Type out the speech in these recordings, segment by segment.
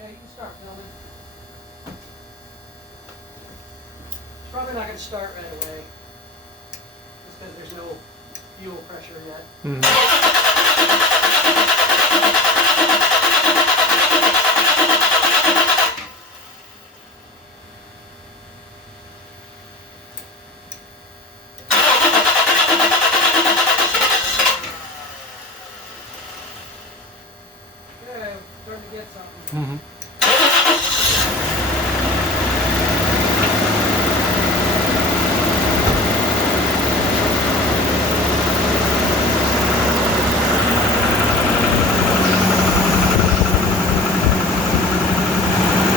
Okay, you can start filming. It's probably not going to start right away, just because there's no fuel pressure yet. Okay, starting to get something.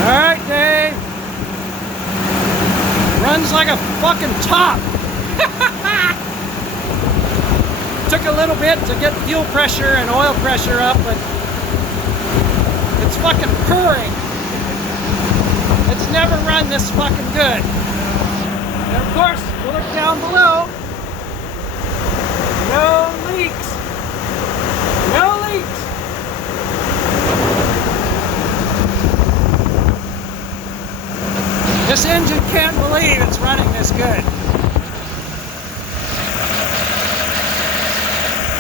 Alright, Dave. Runs like a fucking top. Took a little bit to get fuel pressure and oil pressure up, but it's fucking purring. It's never run this fucking good. And of course, we'll look down below. No leaks. No leaks. This engine can't believe it's running this good.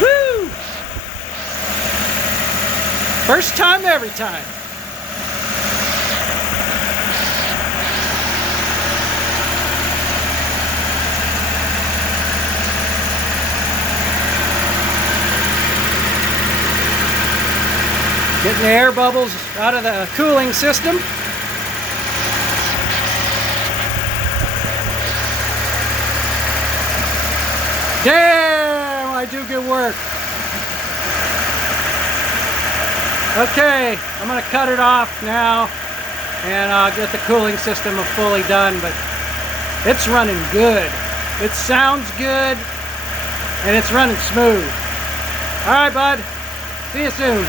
Woo! First time, every time. Getting the air bubbles out of the cooling system. Damn, I do good work. Okay, I'm gonna cut it off now and get the cooling system fully done, but it's running good. It sounds good and it's running smooth. All right, bud. See you soon.